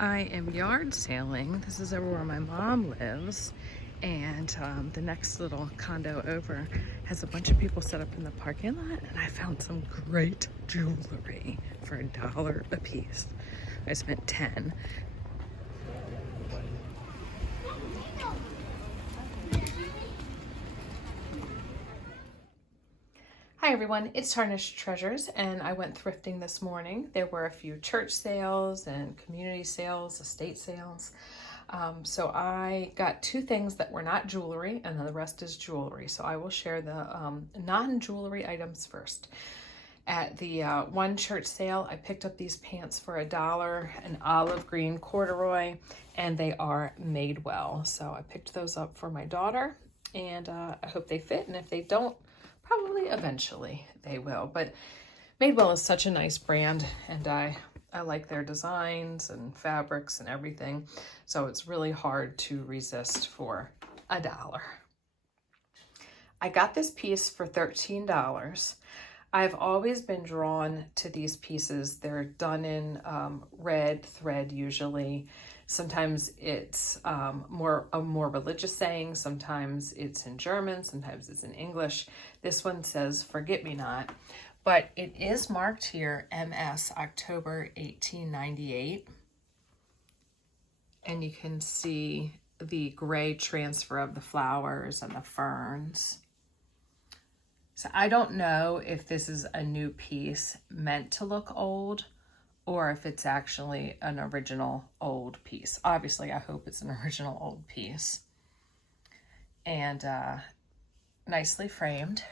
I am yard sailing. This is over where my mom lives, and the next little condo over has a bunch of people set up in the parking lot, and I found some great jewelry for $1 a piece. I spent 10. Hi everyone, it's Tarnished Treasures, and I went thrifting this morning. There were a few church sales and community sales, estate sales. So I got two things that were not jewelry, and then the rest is jewelry. So I will share the non-jewelry items first. At the one church sale, I picked up these pants for $1, an olive green corduroy, and they are made well. So I picked those up for my daughter, and I hope they fit, and if they don't, probably eventually they will. But Madewell is such a nice brand, and I like their designs and fabrics and everything. So it's really hard to resist for $1. I got this piece for $13. I've always been drawn to these pieces. They're done in red thread usually. Sometimes it's a more religious saying, sometimes it's in German, sometimes it's in English. This one says "Forget Me Not," but it is marked here MS October 1898. And you can see the gray transfer of the flowers and the ferns. So I don't know if this is a new piece meant to look old, or if it's actually an original old piece. Obviously, I hope it's an original old piece. And nicely framed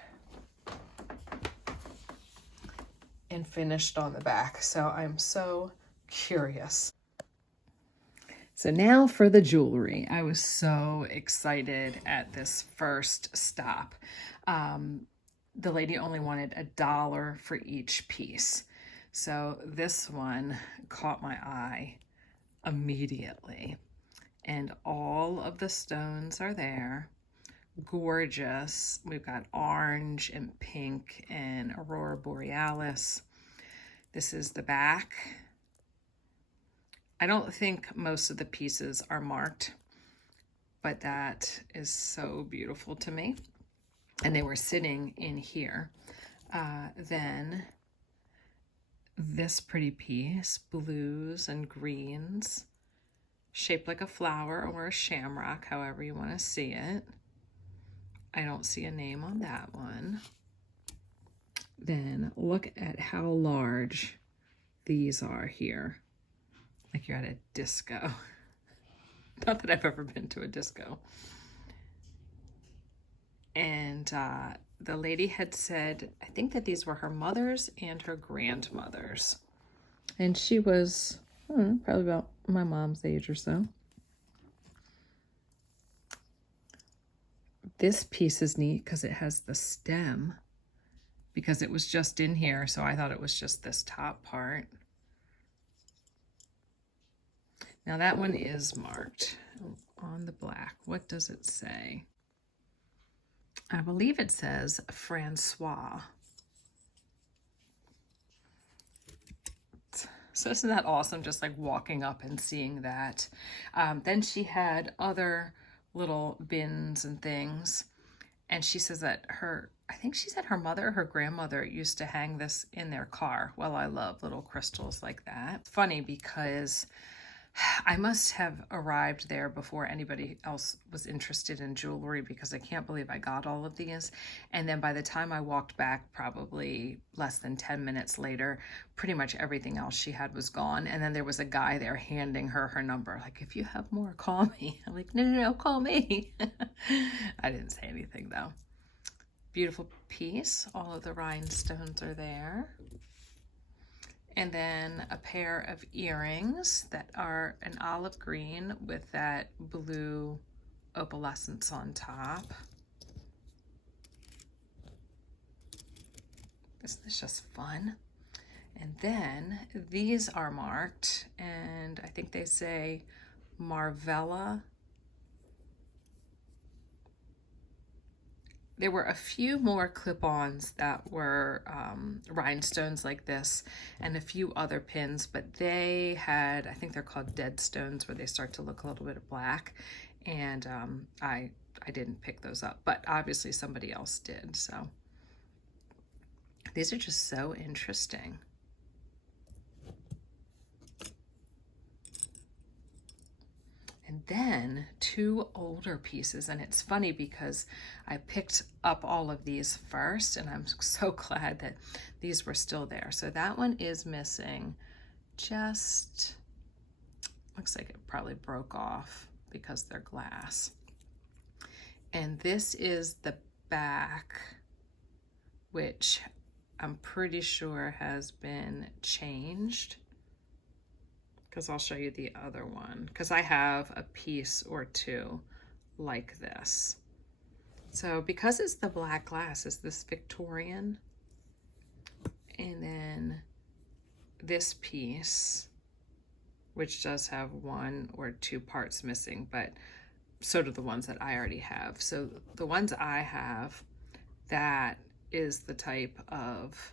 and finished on the back. So I'm so curious. So now for the jewelry. I was so excited at this first stop. The lady only wanted $1 for each piece. So this one caught my eye immediately. And all of the stones are there. Gorgeous. We've got orange and pink and aurora borealis. This is the back. I don't think most of the pieces are marked, but that is so beautiful to me. And they were sitting in here. Then this pretty piece, blues and greens, shaped like a flower or a shamrock, however you want to see it. I don't see a name on that one. Then look at how large these are here. Like you're at a disco. Not that I've ever been to a disco. And the lady had said, I think that these were her mother's and her grandmother's. And she was probably about my mom's age or so. This piece is neat because it has the stem, because it was just in here, so I thought it was just this top part. Now that one is marked on the black. What does it say? I believe it says Francois. So isn't that awesome, just like walking up and seeing that? Then she had other little bins and things. And she says that I think she said her mother or her grandmother used to hang this in their car. Well, I love little crystals like that. Funny because I must have arrived there before anybody else was interested in jewelry, because I can't believe I got all of these. And then by the time I walked back, probably less than 10 minutes later, pretty much everything else she had was gone. And then there was a guy there handing her her number. Like, if you have more, call me. I'm like, no, call me. I didn't say anything though. Beautiful piece. All of the rhinestones are there. And then a pair of earrings that are an olive green with that blue opalescence on top. This is just fun. And then these are marked, and I think they say Marvella there were a few more clip-ons that were rhinestones like this, and a few other pins, but they had, I think they're called dead stones, where they start to look a little bit black, and I didn't pick those up, but obviously somebody else did. So these are just so interesting. And then two older pieces, and it's funny because I picked up all of these first, and I'm so glad that these were still there. So that one is missing, just looks like it probably broke off because they're glass. And this is the back, which I'm pretty sure has been changed, because I'll show you the other one, because I have a piece or two like this. So because it's the black glass, is this Victorian? And then this piece, which does have one or two parts missing, but so do the ones that I already have. So the ones I have, that is the type of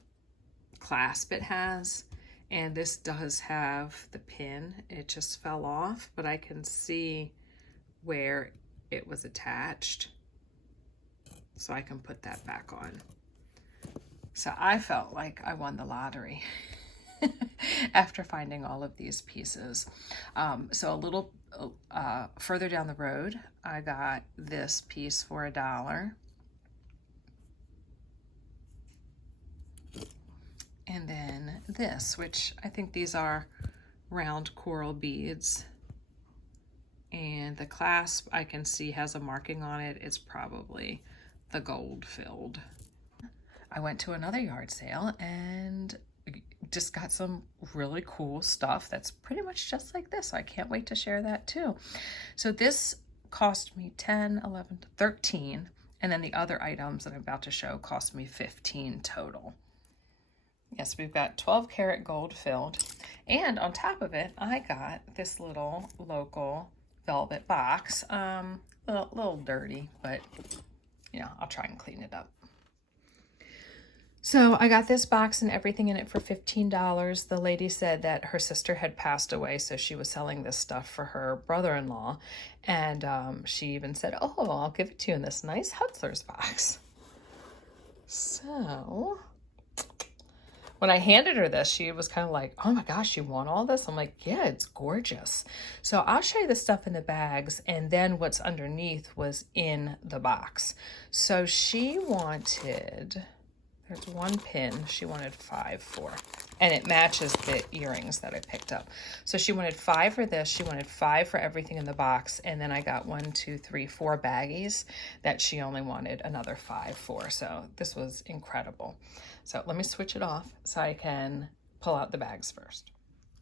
clasp it has. And this does have the pin. It just fell off, but I can see where it was attached, so I can put that back on. So I felt like I won the lottery after finding all of these pieces. So a little further down the road, I got this piece for $1. And then this, which I think these are round coral beads. And the clasp I can see has a marking on it. It's probably the gold filled. I went to another yard sale and just got some really cool stuff that's pretty much just like this. So I can't wait to share that too. So this cost me 10, 11, 13. And then the other items that I'm about to show cost me 15 total. Yes, we've got 12 karat gold filled. And on top of it, I got this little local velvet box. A little dirty, but you know, I'll try and clean it up. So I got this box and everything in it for $15. The lady said that her sister had passed away, so she was selling this stuff for her brother-in-law. And she even said, oh, I'll give it to you in this nice Hutzler's box. So when I handed her this, she was kind of like, oh my gosh, you want all this? I'm like, yeah, it's gorgeous. So I'll show you the stuff in the bags, and then what's underneath was in the box. So she wanted, there's one pin she wanted 5 for, and it matches the earrings that I picked up. So she wanted 5 for this, she wanted 5 for everything in the box, and then I got 1, 2, 3, 4 baggies that she only wanted another 5 for. So this was incredible. So let me switch it off so I can pull out the bags first.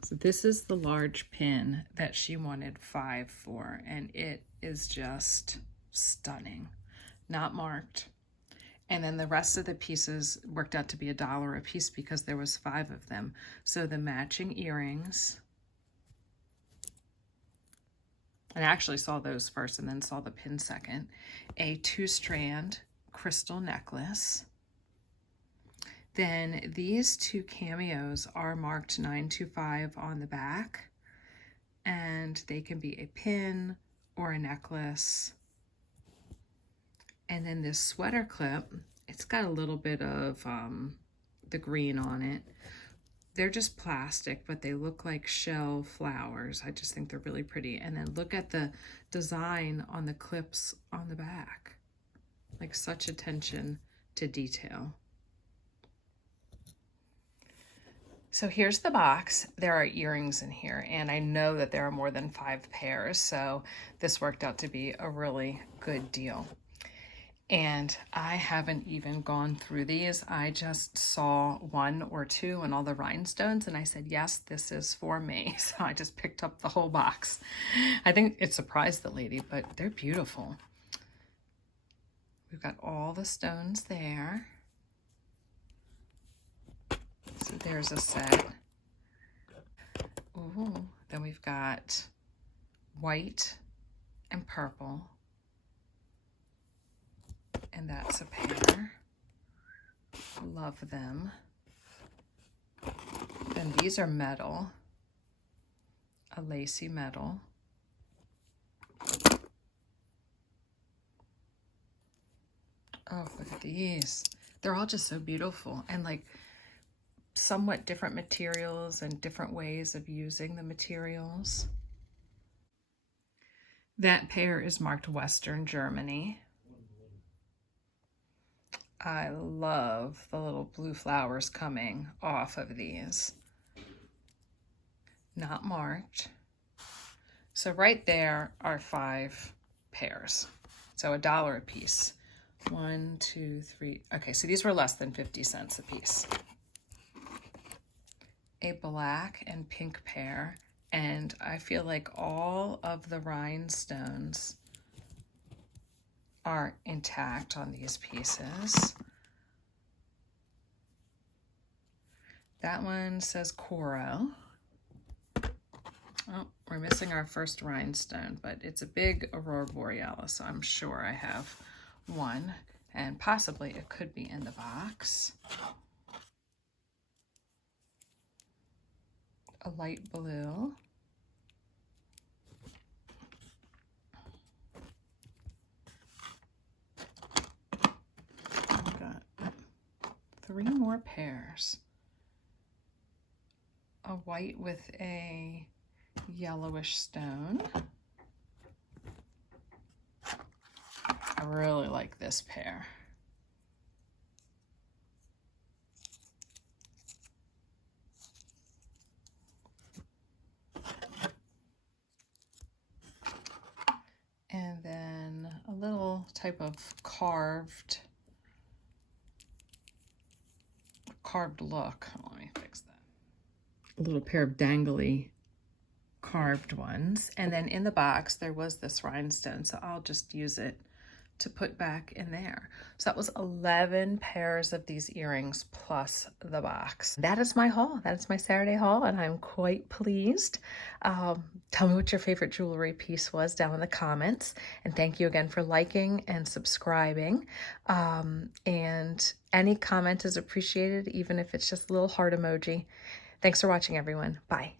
So this is the large pin that she wanted 5 for, and it is just stunning. Not marked. And then the rest of the pieces worked out to be $1 a piece because there was 5 of them. So the matching earrings, and I actually saw those first and then saw the pin second. A 2-strand crystal necklace. Then these 2 cameos are marked 925 on the back, and they can be a pin or a necklace. And then this sweater clip, it's got a little bit of the green on it. They're just plastic, but they look like shell flowers. I just think they're really pretty. And then look at the design on the clips on the back. Like, such attention to detail. So here's the box. There are earrings in here, and I know that there are more than 5 pairs, so this worked out to be a really good deal. And I haven't even gone through these. I just saw 1 or 2 and all the rhinestones, and I said, yes, this is for me. So I just picked up the whole box. I think it surprised the lady, but they're beautiful. We've got all the stones there. So there's a set. Ooh, then we've got white and purple. And that's a pair. Love them. Then these are metal, a lacy metal. Oh, look at these. They're all just so beautiful, and like somewhat different materials and different ways of using the materials. That pair is marked Western Germany. I love the little blue flowers coming off of these. Not marked. So right there are 5 pairs. So $1 a piece. 1, 2, 3. Okay, so these were less than 50 cents a piece. A black and pink pair. And I feel like all of the rhinestones are intact on these pieces. That one says Coro. Oh, we're missing our first rhinestone, but it's a big Aurora Borealis, so I'm sure I have one, and possibly it could be in the box. A light blue. I've got 3 more pairs. A white with a yellowish stone. I really like this pair. And then a little type of carved look. Oh, let me fix that. A little pair of dangly carved ones. And then in the box there was this rhinestone, so I'll just use it to put back in there. So that was 11 pairs of these earrings plus the box. That is my haul. That is my Saturday haul, and I'm quite pleased. Tell me what your favorite jewelry piece was down in the comments, and thank you again for liking and subscribing. And any comment is appreciated, even if it's just a little heart emoji. Thanks for watching, everyone. Bye.